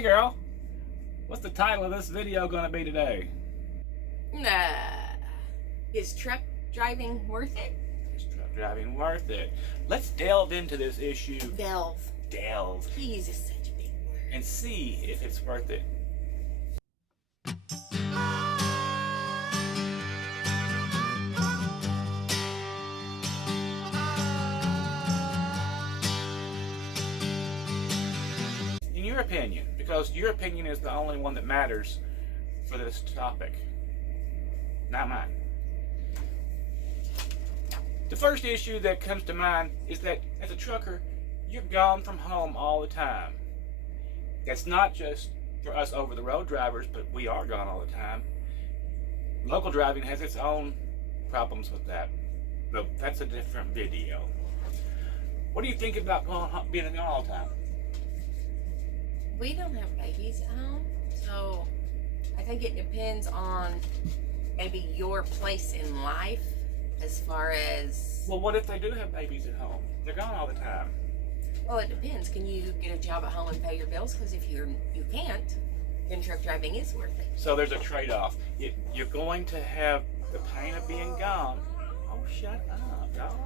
Hey girl, what's the title of this video gonna be today? Is truck driving worth it? Is truck driving worth it? Let's delve into this issue. Delve. He uses such a big word. And see if it's worth it. In your opinion, because your opinion is the only one that matters for this topic, not mine. The first issue that comes to mind is that as a trucker, you're gone from home all the time. That's not just for us over-the-road drivers, but we are gone all the time. Local driving has its own problems with that, but that's a different video. What do you think about being gone all the time? We don't have babies at home, so I think it depends on maybe your place in life as far as... Well, what if they do have babies at home? They're gone all the time. Well, it depends. Can you get a job at home and pay your bills? Because if you can't, then truck driving is worth it. So there's a trade-off. You're going to have the pain of being gone. Oh, shut up, dog.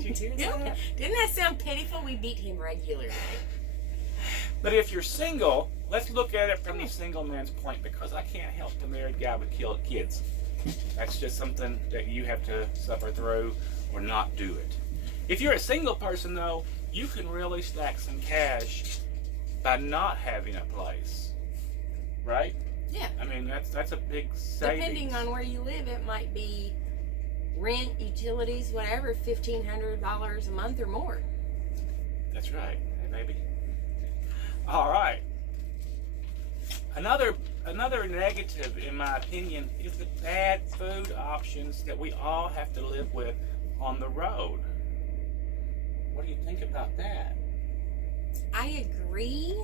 Did you hear that? Didn't that sound pitiful? We beat him regularly. But if you're single, let's look at it from the single man's point, because I can't help the married guy with kids. That's just something that you have to suffer through or not do it. If you're a single person, though, you can really stack some cash by not having a place, right? Yeah. I mean, that's a big savings. Depending on where you live, it might be rent, utilities, whatever, $1,500 a month or more. That's right. Hey, baby. All right. Another negative, in my opinion, is the bad food options that we all have to live with on the road. What do you think about that? I agree,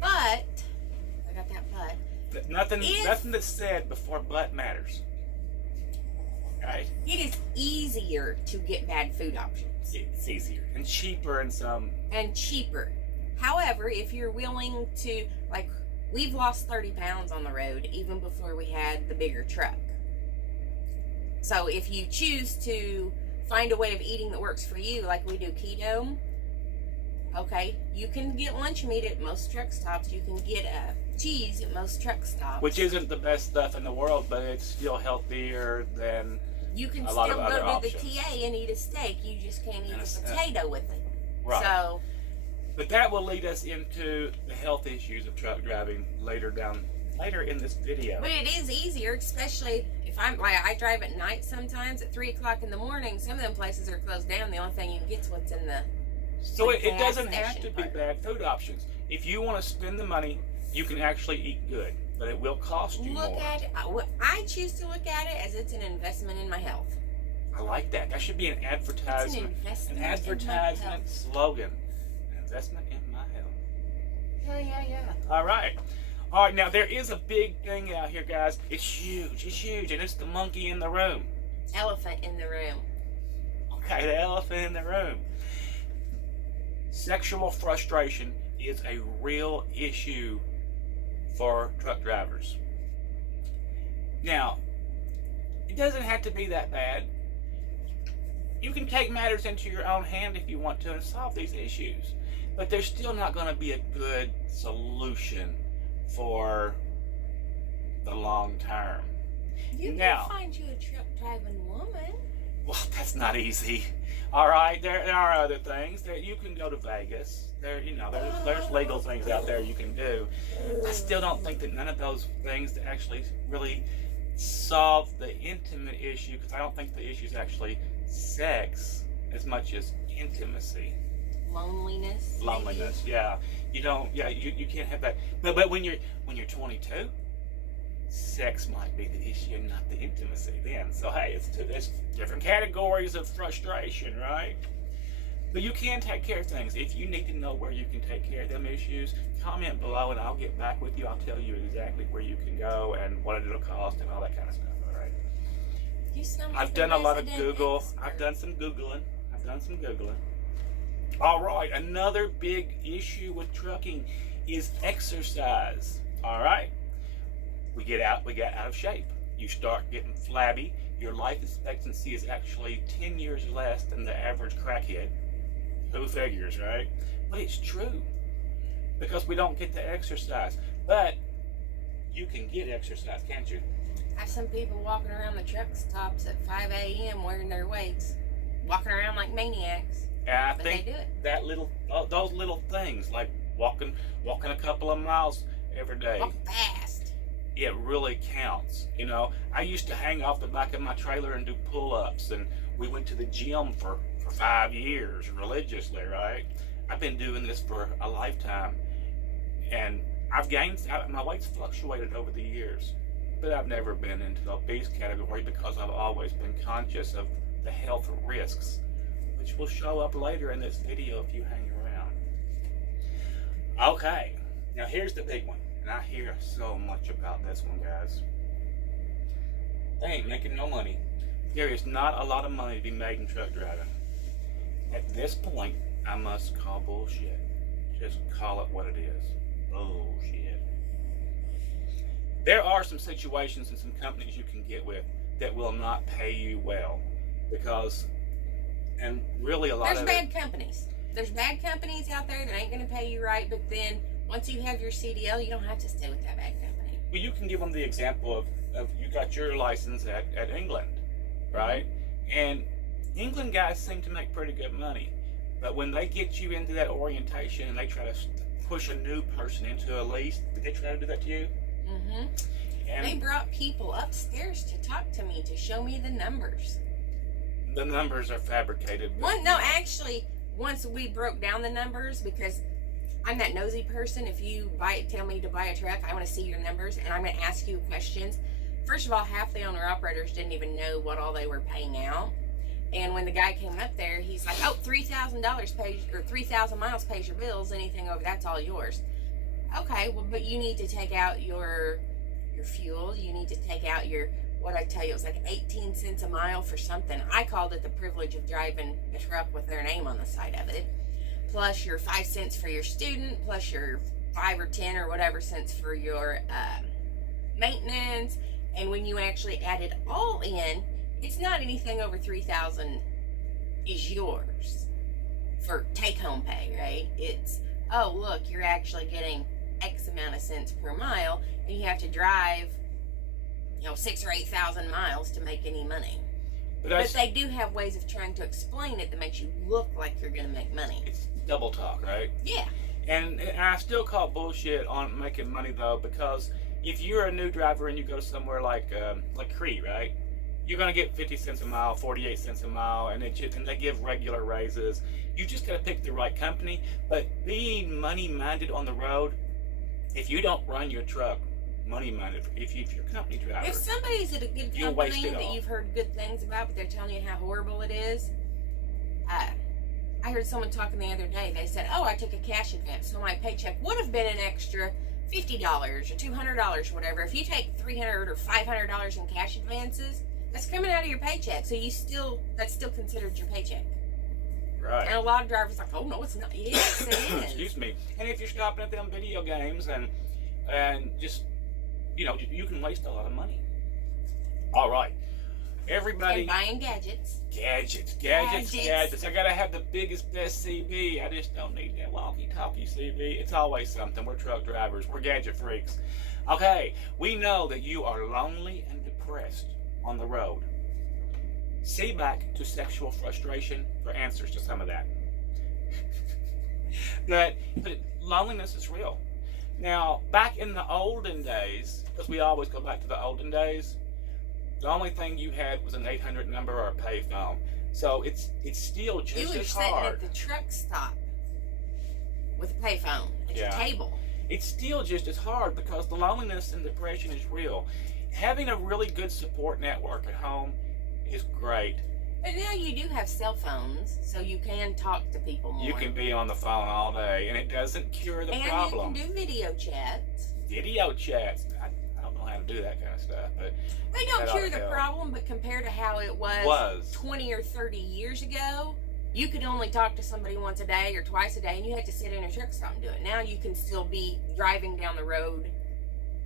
but I got that but. Nothing that's said before but matters. Right? It is easier to get bad food options. It's easier and cheaper in some. And cheaper. However, if you're willing to, like, we've lost 30 pounds on the road even before we had the bigger truck. So if you choose to find a way of eating that works for you, like we do keto, okay, you can get lunch meat at most truck stops. You can get cheese at most truck stops. Which isn't the best stuff in the world, but it's still healthier than you can a still lot of other go to options. the TA and eat a steak. You just can't eat a potato with it. Right. So, but that will lead us into the health issues of truck driving later in this video. But it is easier, especially if I drive at night sometimes at 3 o'clock in the morning. Some of them places are closed down. The only thing you can get is what's in the... So it doesn't have to be bad food options. If you want to spend the money, you can actually eat good, but it will cost you more. Look at it. I choose to look at it as it's an investment in my health. I like that. That should be an advertisement. It's an investment an advertisement slogan. An investment in my health. Yeah. All right. All right. Now there is a big thing out here, guys. It's huge. It's huge, and it's the monkey in the room. Elephant in the room. Okay, the elephant in the room. Sexual frustration is a real issue for truck drivers. Now, it doesn't have to be that bad. You can take matters into your own hand if you want to and solve these issues, but there's still not going to be a good solution for the long term. You can find you a truck driving woman. Well, that's not easy. All right, there are other things that you can go to Vegas. There's legal things out there you can do. I still don't think that none of those things actually really solve the intimate issue, because I don't think the issue is actually sex as much as intimacy. Loneliness. Yeah. You can't have that. But when you're 22, sex might be the issue, not the intimacy then. So hey, there's different categories of frustration, right? But you can take care of things. If you need to know where you can take care of them issues, comment below and I'll get back with you. I'll tell you exactly where you can go and what it'll cost and all that kind of stuff, all right? You sound like I've done a lot of resident Google. expert. I've done some Googling. All right, another big issue with trucking is exercise. All right, we get out of shape. You start getting flabby. Your life expectancy is actually 10 years less than the average crackhead. Who figures, right? But it's true because we don't get to exercise. But you can get exercise, can't you? I have some people walking around the truck stops at 5 a.m. wearing their weights, walking around like maniacs. And I But think they do it. those little things like walking a couple of miles every day, Walk fast. it really counts. You know, I used to hang off the back of my trailer and do pull-ups, and we went to the gym for 5 years religiously, right? I've been doing this for a lifetime, and I've gained, my weight's fluctuated over the years, but I've never been into the obese category because I've always been conscious of the health risks, which will show up later in this video if you hang around. Okay, now here's the big one, and I hear so much about this one, guys. They ain't making no money. There is not a lot of money to be made in truck driving. At this point, I must call bullshit. Just call it what it is. Bullshit. There are some situations and some companies you can get with that will not pay you well because, and really a lot There's of bad companies. There's bad companies out there that ain't going to pay you right, but then once you have your CDL, you don't have to stay with that bad company. Well, you can give them the example of you got your license at England, right? And England guys seem to make pretty good money. But when they get you into that orientation and they try to push a new person into a lease, did they try to do that to you? Mm-hmm. And They brought people upstairs to talk to me, to show me the numbers. the numbers are fabricated. Actually, once we broke down the numbers, because I'm that nosy person. If you tell me to buy a truck, I want to see your numbers, and I'm going to ask you questions. First of all, half the owner-operators didn't even know what all they were paying out. And when the guy came up there, he's like, oh, $3,000 pays, or 3,000 miles pays your bills. Anything over that's all yours. Okay, well, but you need to take out your fuel. You need to take out your, what I tell you, it was like 18 cents a mile for something. I called it the privilege of driving a truck with their name on the side of it. Plus your 5 cents for your student, plus your 5 or 10 or whatever cents for your maintenance. And when you actually add it all in, it's not anything over 3,000 is yours for take-home pay, right? It's, oh, look, you're actually getting X amount of cents per mile, and you have to drive, 6,000 or 8,000 miles to make any money. But they do have ways of trying to explain it that makes you look like you're going to make money. It's double talk, right? Yeah. And I still call bullshit on making money though, because if you're a new driver and you go somewhere like Cree, right? You're gonna get 50 cents a mile, 48 cents a mile, and they give regular raises. You just gotta pick the right company. But being money-minded on the road, if you don't run your truck money-minded, if you're a company driver, If somebody's at a good you'll waste company it that all. you've heard good things about, but they're telling you how horrible it is, I heard someone talking the other day. They said, oh, I took a cash advance, so my paycheck would have been an extra $50 or $200 or whatever. If you take $300 or $500 in cash advances, that's coming out of your paycheck. So that's still considered your paycheck. right? And a lot of drivers are like, oh no, it's not. Yes, it is. Excuse me. And if you're stopping at them video games and just you can waste a lot of money. All right, everybody. And buying gadgets. Gadgets. I gotta have the biggest, best CB. I just don't need that walkie-talkie CB. It's always something. We're truck drivers. We're gadget freaks. Okay, we know that you are lonely and depressed on the road. See back to sexual frustration for answers to some of that. but loneliness is real. Now, back in the olden days, because we always go back to the olden days, the only thing you had was an 800 number or a payphone. So it's still You just were as sitting hard. at the truck stop with a payphone at your table. It's still just as hard because the loneliness and depression is real. Having a really good support network at home is great. But now you do have cell phones, so you can talk to people more. You can be on the phone all day, and it doesn't cure the problem. And you can do video chats. Video chats. I don't know how to do that kind of stuff, but They don't that cure ought to the help. problem, but compared to how it was 20 or 30 years ago, you could only talk to somebody once a day or twice a day, and you had to sit in a truck stop and do it. Now you can still be driving down the road.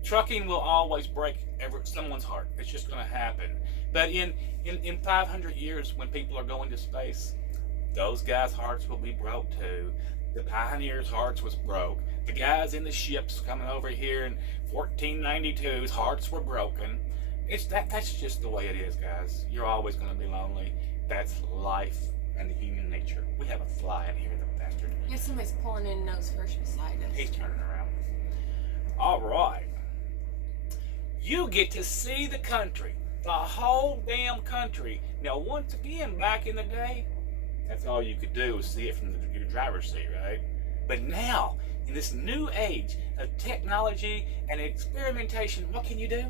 Trucking will always break someone's heart. It's just going to happen. But in 500 years, when people are going to space, those guys' hearts will be broke too. The pioneers' hearts was broke. The guys in the ships coming over here in 1492's hearts were broken. That's just the way it is, guys. You're always going to be lonely. That's life and human nature. We have a fly in here, the bastard. Yeah, somebody's pulling in nose first beside us. He's turning around. All right. You get to see the country, the whole damn country. Now, once again, back in the day, that's all you could do was see it from your driver's seat, right? But now, in this new age of technology and experimentation, what can you do?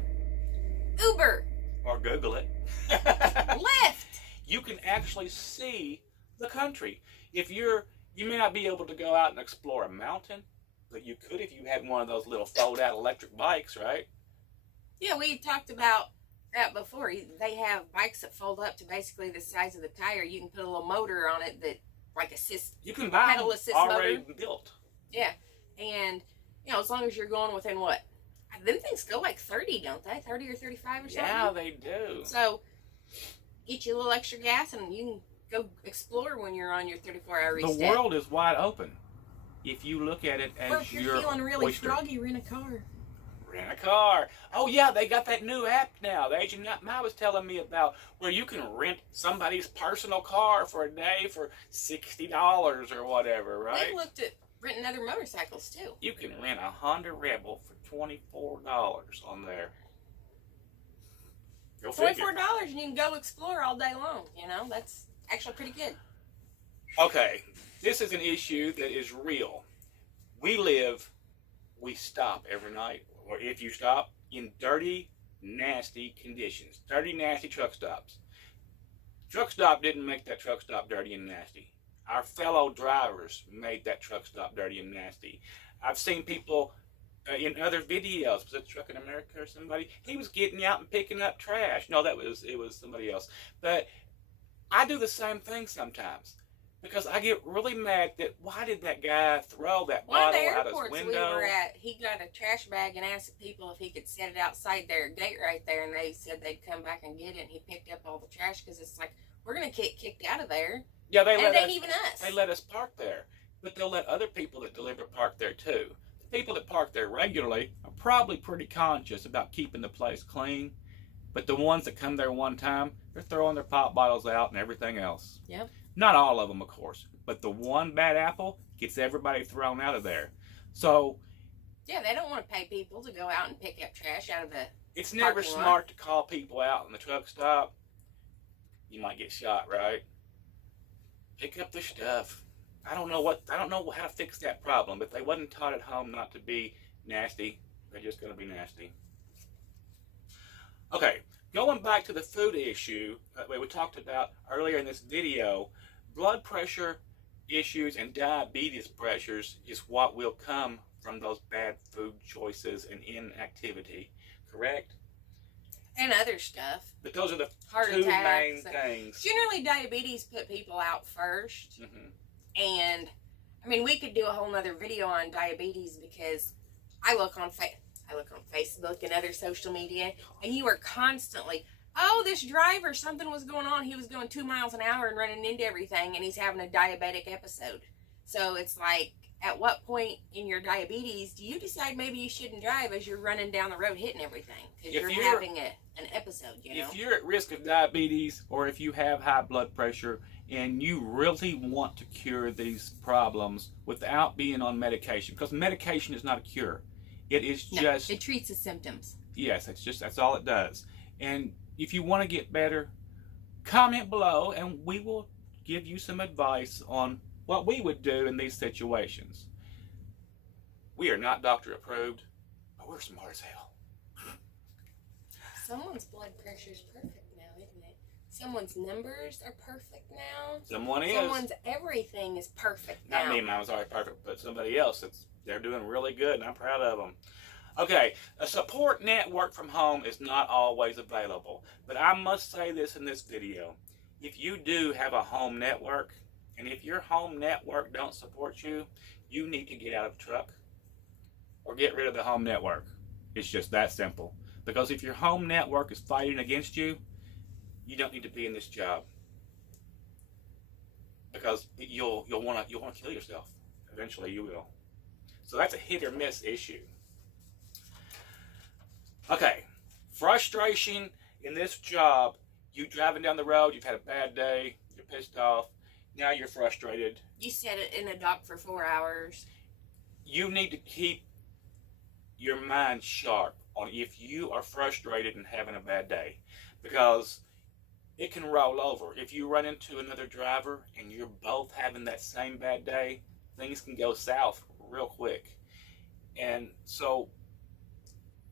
Uber. Or Google it. Lyft. You can actually see the country. You may not be able to go out and explore a mountain, but you could if you had one of those little fold-out electric bikes, right? Yeah, we talked about that before. They have bikes that fold up to basically the size of the tire. You can put a little motor on it that, like, assists. You can buy pedal them assist already motor. built. Yeah, and as long as you're going within what? Them things go like 30, don't they? 30 or 35 or something? Yeah, they do. So, get you a little extra gas and you can go explore when you're on your 34-hour reset. The world is wide open. If you look at it as or if you're your feeling really oyster. froggy, rent a car. Rent a car. Oh yeah, they got that new app now. The agent Matt was telling me about where you can rent somebody's personal car for a day for $60 or whatever, right? They've looked at renting other motorcycles too. You can rent a Honda Rebel for $24 on there. Go figure. $24 and you can go explore all day long. That's actually pretty good. Okay, this is an issue that is real. We stop every night, or if you stop, in dirty, nasty conditions. Dirty, nasty truck stops. Truck stop didn't make that truck stop dirty and nasty. Our fellow drivers made that truck stop dirty and nasty. I've seen people in other videos. Was it Truck in America or somebody? He was getting out and picking up trash. No, it was somebody else. But I do the same thing sometimes. Because I get really mad that why did that guy throw that bottle out his window? One of the airports we were at, he got a trash bag and asked people if he could set it outside their gate right there, and they said they'd come back and get it, and he picked up all the trash because it's like, we're going to get kicked out of there. Yeah, and it ain't even us. They let us park there, but they'll let other people that deliver park there too. The people that park there regularly are probably pretty conscious about keeping the place clean, but the ones that come there one time, they're throwing their pop bottles out and everything else. Yep. Not all of them, of course, but the one bad apple gets everybody thrown out of there. So, yeah, they don't want to pay people to go out and pick up trash out of the it's never parking lot. smart to call people out in the truck stop. You might get shot, right? Pick up their stuff. I don't know how to fix that problem. If they wasn't taught at home not to be nasty, they're just going to be nasty. Okay, going back to the food issue that we talked about earlier in this video, blood pressure issues and diabetes pressures is what will come from those bad food choices and inactivity, correct? And other stuff. But those are the Heart two attacks. main things. Generally, diabetes put people out first. Mm-hmm. And, I mean, we could do a whole nother video on diabetes because I look on Facebook and other social media, and you are constantly, oh, this driver, something was going on. He was going 2 miles an hour and running into everything, and he's having a diabetic episode. So it's like, at what point in your diabetes do you decide maybe you shouldn't drive as you're running down the road hitting everything? Because you're having an episode, If you're at risk of diabetes, or if you have high blood pressure, and you really want to cure these problems without being on medication, because medication is not a cure. It is just... it treats the symptoms. Yes, that's all it does. And if you want to get better, comment below and we will give you some advice on what we would do in these situations. We are not doctor approved, but we're smart as hell. Someone's blood pressure is perfect now, isn't it? Someone's numbers are perfect now. Someone's everything is perfect now. Not me, mine was already perfect, but somebody else, they're doing really good and I'm proud of them. Okay, a support network from home is not always available, but I must say this in this video. If you do have a home network And if your home network don't support you, you need to get out of the truck or get rid of the home network. It's just that simple. Because if your home network is fighting against you, you don't need to be in this job. Because you'll want to kill yourself. Eventually you will. So that's a hit or miss issue. Okay, frustration in this job. You driving down the road, you've had a bad day, you're pissed off, now you're frustrated. You sat in a dock for 4 hours. You need to keep your mind sharp on if you are frustrated and having a bad day, because it can roll over. If you run into another driver and you're both having that same bad day, things can go south real quick. And so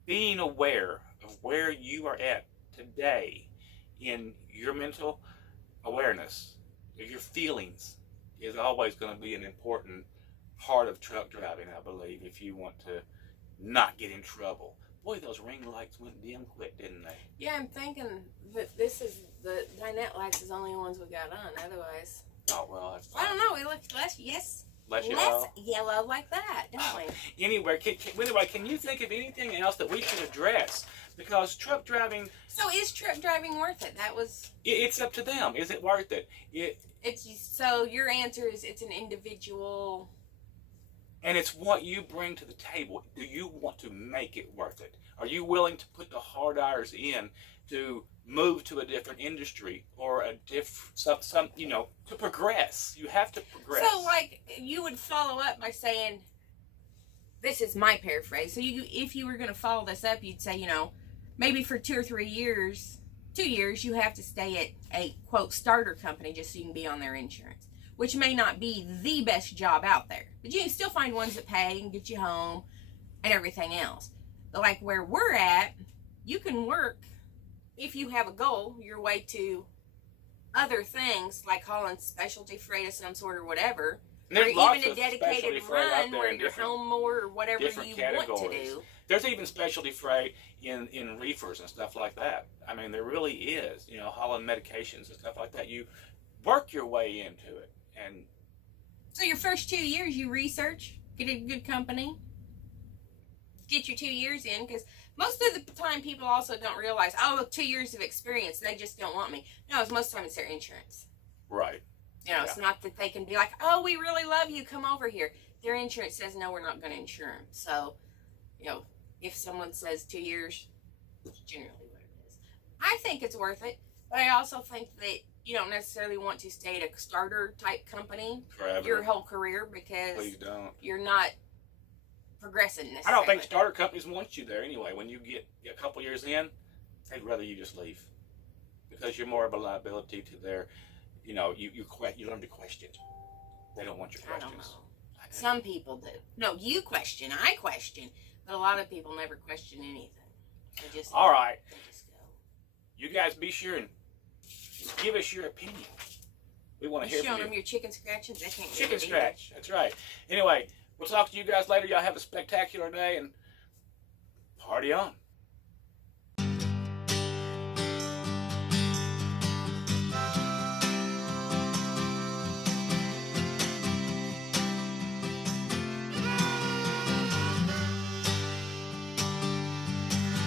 being aware of where you are at today in your mental awareness, your feelings, is always going to be an important part of truck driving, I believe, if you want to not get in trouble. Boy, those ring lights went dim quick, didn't they? Yeah, I'm thinking that this is the dinette lights is the only ones we got on. Otherwise, Oh, well, that's fine. I don't know. We look less Less yellow like that, don't we? Anyway, can you think of anything else that we should address? Because truck driving, So is truck driving worth it? That was it's up to them. Is it worth it? it's so your answer is it's an individual. And it's what you bring to the table. Do you want to make it worth it? Are you willing to put the hard hours in to move to a different industry or a some to progress? You have to progress. So like you would follow up by saying, this is my paraphrase. So if you were going to follow this up, you'd say, maybe for 2 or 3 years, 2 years, you have to stay at a quote starter company just so you can be on their insurance, which may not be the best job out there, but you can still find ones that pay and get you home and everything else. But like where we're at, you can work, if you have a goal, your way to other things like hauling specialty freight of some sort or whatever, And or there's lots even a of specialty dedicated freight out run there where in you're different- home more or whatever you different want to categories. do. There's even specialty freight in reefers and stuff like that. I mean, there really is, hauling medications and stuff like that. You work your way into it. And So your first 2 years, you research, get a good company, get your 2 years in, because most of the time people also don't realize, 2 years of experience, they just don't want me. No, it's most of the time it's their insurance. right. It's not that they can be like, oh, we really love you, come over here. Their insurance says, no, we're not going to insure them. So, if someone says 2 years, that's generally what it is. I think it's worth it, but I also think that you don't necessarily want to stay at a starter type company Forever. your whole career because Please don't. you're not progressing I necessarily. don't think starter companies want you there anyway. When you get a couple years in, they'd rather you just leave because you're more of a liability to their, you learn to question. They don't want your I don't questions. know. Some people do. No, you question, I question, but a lot of people never question anything. They just All right. They just go. You guys be sure and give us your opinion. We want to hear Showing from them you. your chicken scratchings. They can't Chicken do it either. scratch. That's right. Anyway, we'll talk to you guys later. Y'all have a spectacular day and party on.